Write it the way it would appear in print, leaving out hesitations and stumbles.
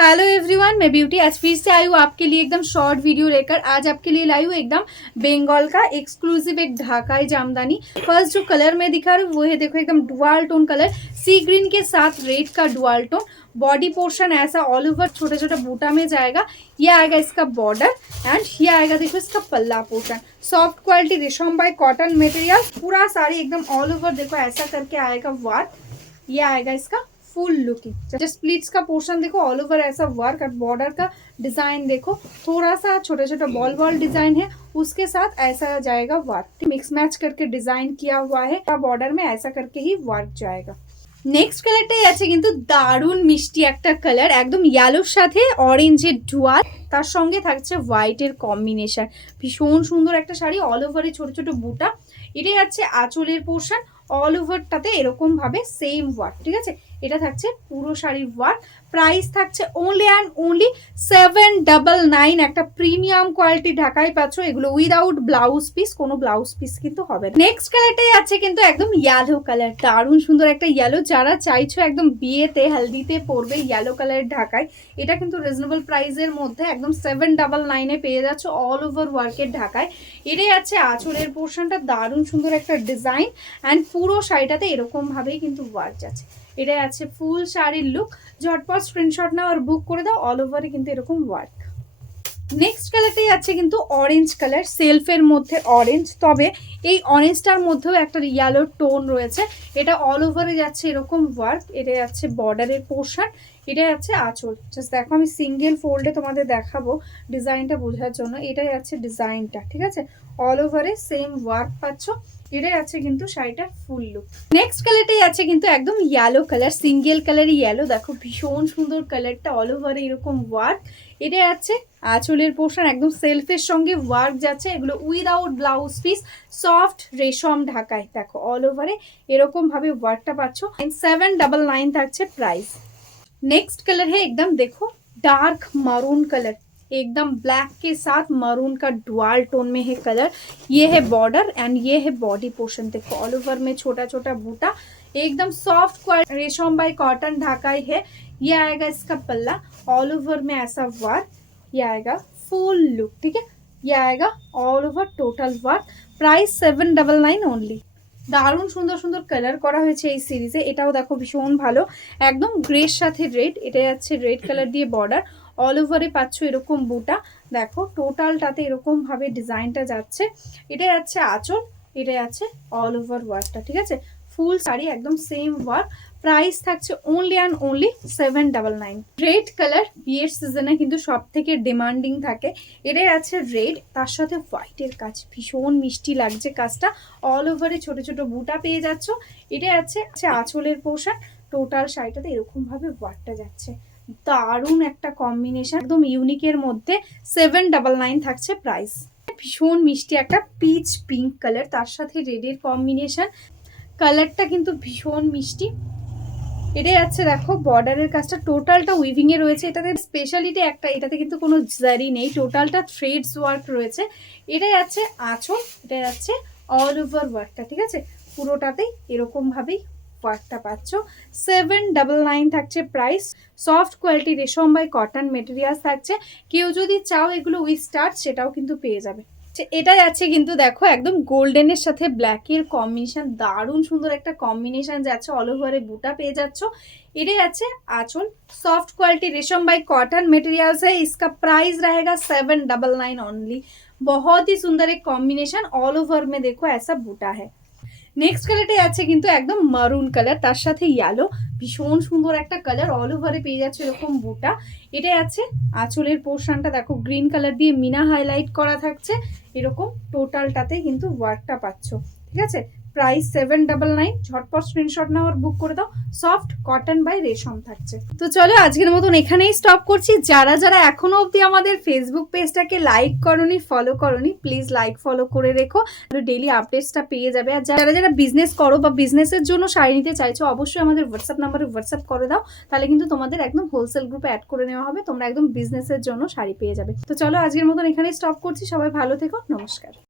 Hello everyone, मैं beauty आज फिर से आई हूँ आपके लिए एकदम शॉर्ट वीडियो लेकर। आज आपके लिए लाई हूँ एकदम बंगाल का एक्सक्लूसिव एक ढाकाई जामदानी। फर्स्ट जो कलर मैं दिखा रही हूँ वो है, देखो एकदम डुअल टोन कलर, सी ग्रीन के साथ रेड का डुअल टोन। बॉडी पोर्शन ऐसा ऑल ओवर छोटे छोटे बूटा में जाएगा। ये आएगा इसका बॉर्डर एंड ये आएगा देखो इसका पल्ला पोर्शन। सॉफ्ट क्वालिटी रेशम बाय कॉटन मटेरियल, पूरा साड़ी एकदम ऑल ओवर देखो ऐसा करके आएगा वर्क। ये आएगा इसका फुल लुकिंग। जस्ट प्लीट्स का पोर्शन देखो ऑल ओवर ऐसा वर्क, और बॉर्डर का डिजाइन देखो थोड़ा सा छोटे छोटे बॉल बॉल डिजाइन है, उसके साथ ऐसा जाएगा वर्क। मिक्स मैच करके डिजाइन किया हुआ है, बॉर्डर में ऐसा करके ही वर्क जाएगा। নেক্সট কালারটাই আছে কিন্তু দারুণ মিষ্টি একটা কালার, একদম ইয়েলোর সাথে অরেঞ্জের ডুয়াল, তার সঙ্গে থাকছে হোয়াইটের কম্বিনেশন। ভীষণ সুন্দর একটা শাড়ি, অল ওভারে ছোট ছোট বুটা। এটাই আছে আঁচলের পোর্শন, অল ওভারটাতে এরকম ভাবে সেম ওয়ার্ক। ঠিক আছে, এটা থাকছে পুরো শাড়ির ওয়ার্ক। প্রাইস থাকছে অনলি অ্যান্ড অনলি 799। একটা প্রিমিয়াম কোয়ালিটি ঢাকায় পাচ্ছ, এগুলো উইদাউট ব্লাউজ পিস, কোনো ব্লাউজ পিস কিন্তু হবে না। নেক্সট কালারটাই আছে কিন্তু একদম ইয়েলো কালার, দারুণ সুন্দর একটা ইয়েলো। যারা চাইছো একদম বিয়েতে হলদিতে পরবে ইয়েলো কালারের ঢাকায়, এটা কিন্তু রিজনেবল প্রাইসের মধ্যে একদম 799 পেয়ে যাচ্ছ অল ওভার ওয়ার্কের ঢাকায়। এটাই আছে আঁচলের পোর্শনটা, দারুণ সুন্দর একটা ডিজাইন অ্যান্ড পুরো শাড়িটাতে এরকম ভাবেই কিন্তু ওয়ার্ক যাচ্ছে। এটাই আছে ফুল শাড়ির লুক। ঝটপট স্ক্রিনশট নাও আর বুক করে দাও, অল ওভারে কিন্তু এরকম ওয়ার্ক। নেক্সট কালারটাই আছে কিন্তু অরেঞ্জ কালার, সেলফের মধ্যে অরেঞ্জ, তবে এই অরেঞ্জটার মধ্যেও একটা ইয়েলো টোন রয়েছে। এটা অল ওভারে যাচ্ছে এরকম ওয়ার্ক। এটা যাচ্ছে বর্ডারের পোর্শন, এটা যাচ্ছে আঁচল। জাস্ট দেখো আমি সিঙ্গেল ফোল্ডে তোমাদের দেখাবো ডিজাইনটা বোঝার জন্য। এটাই যাচ্ছে ডিজাইনটা, ঠিক আছে, অল ওভারে সেম ওয়ার্ক পাচ্ছ। এটাই আছে কিন্তু শাড়িটার ফুল লুক। নেক্সট কালারটাই আছে কিন্তু একদম ইয়েলো কালার, সিঙ্গেল কালারই ইয়েলো, দেখো ভীষণ সুন্দর কালারটা, অল ওভারে এরকম ওয়ার্ক। এটাই আছে আঁচলের পোর্শন, একদম সেলফের সঙ্গে ওয়ার্ক যাচ্ছে। এগুলো উইদাউট ব্লাউজ পিস, সফট রেশম ঢাকায়, দেখো অল ওভারে এরকম ভাবে ওয়ার্কটা পাচ্ছ। 799 থাকছে প্রাইস। नेक्स्ट कलर है एकदम देखो डार्क मरून कलर, एकदम ब्लैक के साथ मरून का डुअल टोन में है कलर। ये है बॉर्डर एंड ये है बॉडी पोर्शन, देखो ऑल ओवर में छोटा छोटा बूटा, एकदम सॉफ्ट क्वालिटी रेशम बाय कॉटन ढाकाई है। ये आएगा इसका पल्ला, ऑल ओवर में ऐसा वर्क। ये आएगा फुल लुक, ठीक है, ये आएगा all over total work. Price 799 only. দারুণ সুন্দর সুন্দর কালার করা হয়েছে এই সিরিজে। এটাও দেখো ভীষণ ভালো, একদম গ্রের সাথে রেড। এটা যাচ্ছে রেড কালার দিয়ে বর্ডার, অল ওভারে পাচ্ছ এরকম বুটা। দেখো টোটালটাতে এরকম ভাবে ডিজাইনটা যাচ্ছে। এটা যাচ্ছে আঁচল, এটা যাচ্ছে অল ওভার ওয়ার্কটা, ঠিক আছে, ফুল শাড়ি একদম সেম ওয়ার্ক। প্রাইস থাকছে only and only 799। Red colour বিয়ের সিজনে কিন্তু সব থেকে ডিমান্ডিং থাকে। এটাই আছে রেড, তার সাথে হোয়াইটের কাজ, ভীষণ মিষ্টি লাগছে কাজটা। অল ওভারে ছোট ছোট বুটা পেয়ে যাচ্ছ। এটাই আছে আঁচলের পোর্শন, টোটাল শাড়িটাতে এরকম ভাবে ওয়ার্কটা যাচ্ছে। দারুণ একটা কম্বিনেশন, একদম ইউনিকের মধ্যে 799 থাকছে প্রাইস। ভীষণ মিষ্টি একটা পিচ পিঙ্ক কালার, তার সাথে রেডের কম্বিনেশন, কালারটা কিন্তু ভীষণ মিষ্টি। এটাই আছে দেখো বর্ডারের কাজটা টোটালটা উইভিং এ রয়েছে। এটাতে স্পেশালিটি একটা, এটাতে কিন্তু কোনো জারি নেই, টোটালটা থ্রেডস ওয়ার্ক রয়েছে। এটাই আছে আঁচল, এটাই আছে অল ওভার ওয়ার্কটা, ঠিক আছে, পুরোটাতেই এরকম ভাবেই ওয়ার্কটা পাচ্ছ। 799 থাকছে প্রাইস। সফট কোয়ালিটি রেশম বাই কটন মেটেরিয়ালস থাকছে। কেউ যদি চাও এগুলো উইথ স্টার্চ সেটাও কিন্তু পেয়ে যাবে। এটাই আছে কিন্তু দেখো একদম গোল্ডেনের সাথে ব্ল্যাকের কম্বিনেশন, দারুণ সুন্দর একটা কম্বিনেশন যাচ্ছে। অল ওভারে বুটা পেয়ে যাচ্ছ। এটাই আছে आंचल, सॉफ्ट क्वालिटी रेशम बाय कॉटन मटेरियल्स है। इसका प्राइस रहेगा 799 ओनली। बहुत ही सुंदर एक कॉम्बिनेशन, ऑल ओवर में देखो ऐसा बूटा है। नेक्स्ट কালারটাই আছে কিন্তু একদম মারুন কালার, তার সাথে ইয়েলো, ভীষণ সুন্দর একটা কালার, অল ওভারে পেয়ে যাচ্ছে এরকম বুটা। এটাই আছে আঁচলের পোর্শনটা, দেখো গ্রিন কালার দিয়ে মিনা হাইলাইট করা থাকছে। এরকম টোটালটাতে কিন্তু ওয়ার্কটা পাচ্ছ, ঠিক আছে। প্রাইস 799। ঝটপট স্ক্রিনশট নাও আর বুক করে দাও। সফট কটন বাই রেশম থাকছে। তো চলো আজকের মতন এখানেই স্টপ করছি। যারা যারা এখনো অবধি আমাদের ফেসবুক পেজটাকে লাইক করনি, ফলো করনি, প্লিজ লাইক ফলো করে রেখো, ডেইলি আপডেটসটা পেয়ে যাবে। আর যারা যারা বিজনেস করো বা বিজনেসের জন্য শাড়ি নিতে চাইছো, অবশ্যই আমাদের হোয়াটসঅ্যাপ নাম্বারে হোয়াটসঅ্যাপ করে দাও, তাহলে কিন্তু তোমাদের একদম হোলসেল গ্রুপে অ্যাড করে নেওয়া হবে, তোমরা একদম বিজনেসের জন্য শাড়ি পেয়ে যাবে। তো চলো আজকের মতন এখানেই স্টপ করছি। সবাই ভালো থেকো, নমস্কার।